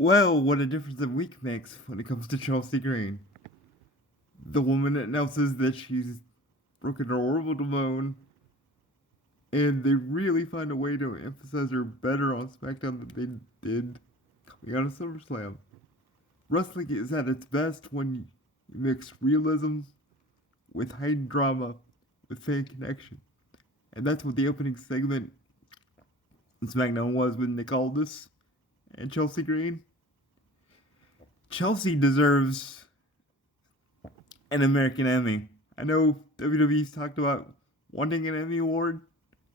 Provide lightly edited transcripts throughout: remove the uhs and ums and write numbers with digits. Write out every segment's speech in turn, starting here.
Well, what a difference a week makes when it comes to Chelsea Green. The woman announces that she's broken her orbital bone, and they really find a way to emphasize her better on SmackDown than they did coming out of SummerSlam. Wrestling is at its best when you mix realism with heightened drama with fan connection. And that's what the opening segment in SmackDown was with Nick Aldis and Chelsea Green. Chelsea deserves an American Emmy. I know WWE's talked about wanting an Emmy award.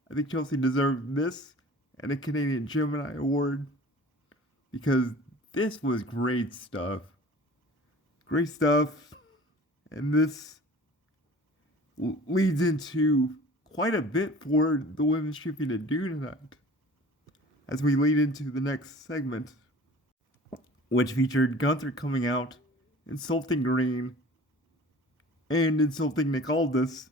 I think Chelsea deserved this and a Canadian Gemini Award because this was great stuff. Great stuff. And this leads into quite a bit for the women's champion to do tonight as we lead into the next segment, which featured Gunther coming out, insulting Green, and insulting Nick Aldis.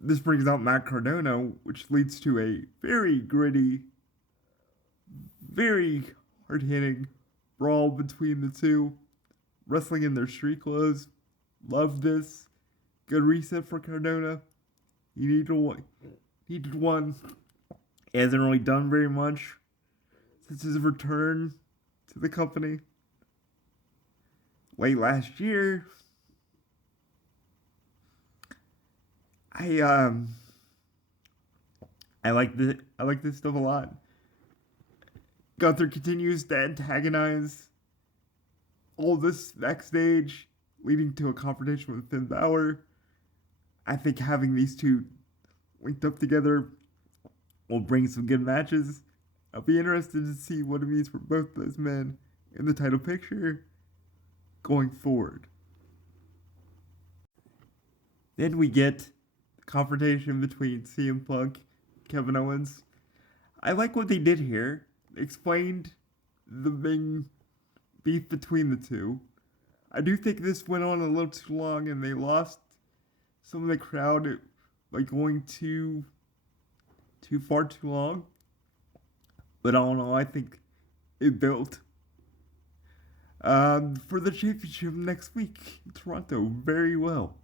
This brings out Matt Cardona, which leads to a very gritty, very hard-hitting brawl between the two, wrestling in their street clothes. Love this. Good reset for Cardona. He needed one. He hasn't really done very much since his return to the company late last year. I like this stuff a lot. Gunther continues to antagonize all this backstage, leading to a confrontation with Finn Balor. I think having these two linked up together will bring some good matches. I'll be interested to see what it means for both those men in the title picture going forward. Then we get the confrontation between CM Punk and Kevin Owens. I like what they did here. They explained the main beef between the two. I do think this went on a little too long and they lost some of the crowd by going too far too long. But all in all, I think it built for the championship next week in Toronto very well.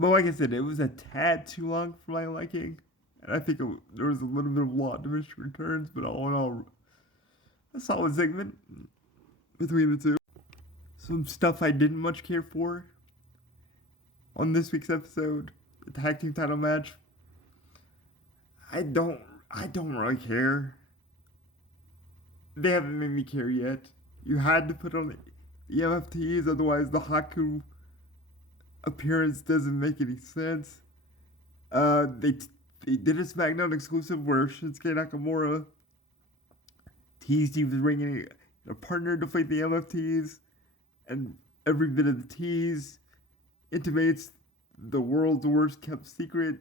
But like I said, it was a tad too long for my liking. And I think there was a little bit of a lot of diminishing returns, but all in all, a solid segment between the two. Some stuff I didn't much care for on this week's episode, the tag team title match. I don't really care. They haven't made me care yet. You had to put on the MFTs, otherwise the Haku appearance doesn't make any sense. They did a SmackDown exclusive where Shinsuke Nakamura teased he was bringing a partner to fight the MFTs, and every bit of the tease intimates the world's worst kept secret in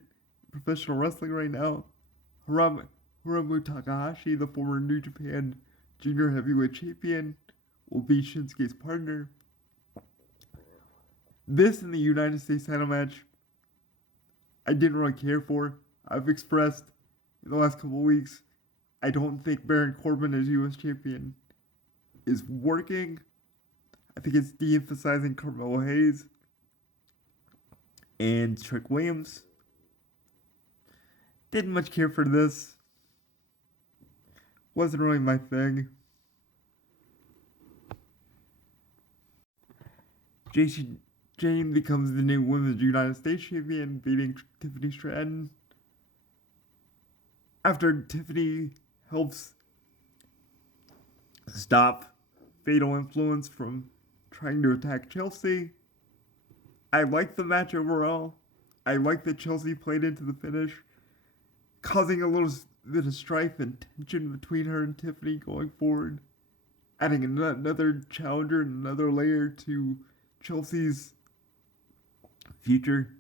professional wrestling right now. Hiromu Takahashi, the former New Japan Junior Heavyweight Champion, will be Shinsuke's partner. This in the United States title match, I didn't really care for. I've expressed in the last couple of weeks, I don't think Baron Corbin as U.S. Champion is working. I think it's de-emphasizing Carmelo Hayes and Trick Williams. Didn't much care for this. Wasn't really my thing. Jason Jane becomes the new Women's United States Champion, beating Tiffany Stratton. After Tiffany helps stop Fatal Influence from trying to attack Chelsea. I like the match overall. I like that Chelsea played into the finish, causing a little bit of strife and tension between her and Tiffany going forward, adding another challenger and another layer to Chelsea's future.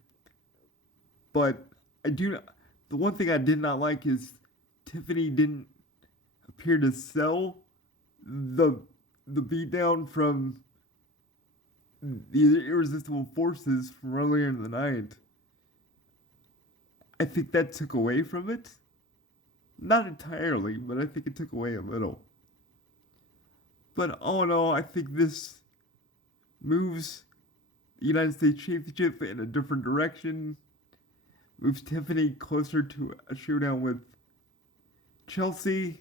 But the one thing I did not like is Tiffany didn't appear to sell the beatdown from the Irresistible Forces from earlier in the night. I think that took away from it. Not entirely, but I think it took away a little. But all in all, I think this moves the United States Championship in a different direction, moves Tiffany closer to a showdown with Chelsea,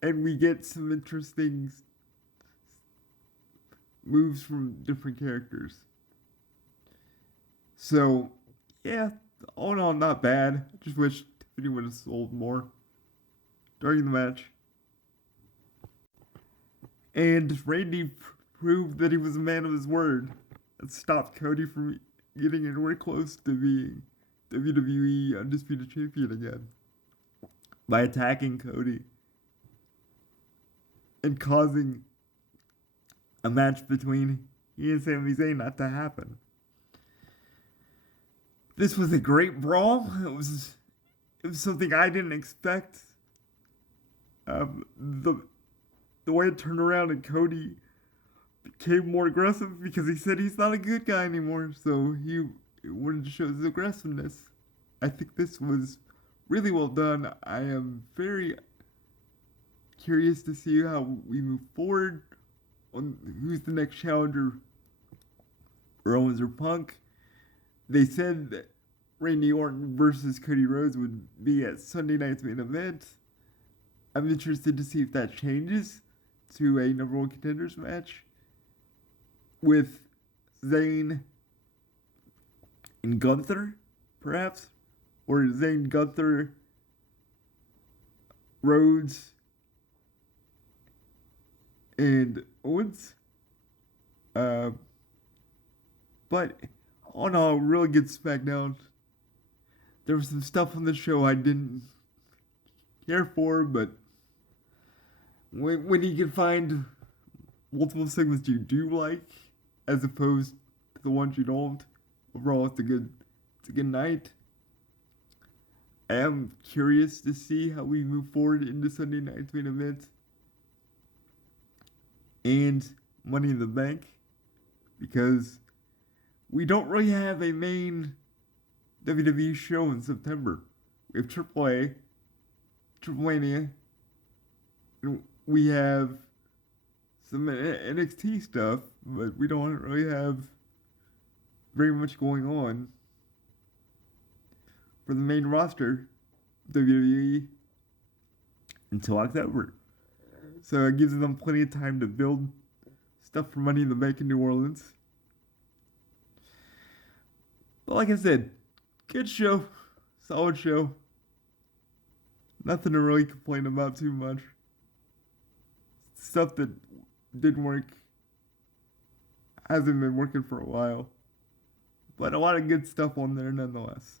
and we get some interesting moves from different characters. So, yeah, all in all, not bad. I just wish Tiffany would have sold more during the match. And Randy proved that he was a man of his word and stopped Cody from getting anywhere close to being WWE Undisputed Champion again by attacking Cody and causing a match between he and Sami Zayn not to happen. This was a great brawl. It was something I didn't expect. The way it turned around and Cody became more aggressive because he said he's not a good guy anymore, so he wanted to show his aggressiveness. I think this was really well done. I am very curious to see how we move forward on who's the next challenger for Owens or Punk. They said that Randy Orton versus Cody Rhodes would be at Sunday night's main event. I'm interested to see if that changes to a number one contenders match with Zayn and Gunther, perhaps, or Zayn, Gunther, Rhodes, and Owens. But all in all, really good SmackDown. There was some stuff on the show I didn't care for, but when you can find multiple segments you do like, as opposed to the ones you don't, overall it's a good night. I am curious to see how we move forward into Sunday night's main event and Money in the Bank, because we don't really have a main WWE show in September. We have AAA, Triple Mania, and we have some NXT stuff, but we don't really have very much going on for the main roster WWE until October. So it gives them plenty of time to build stuff for Money in the Bank in New Orleans. But like I said, good show, solid show. Nothing to really complain about too much. Stuff that didn't work hasn't been working for a while. But a lot of good stuff on there nonetheless.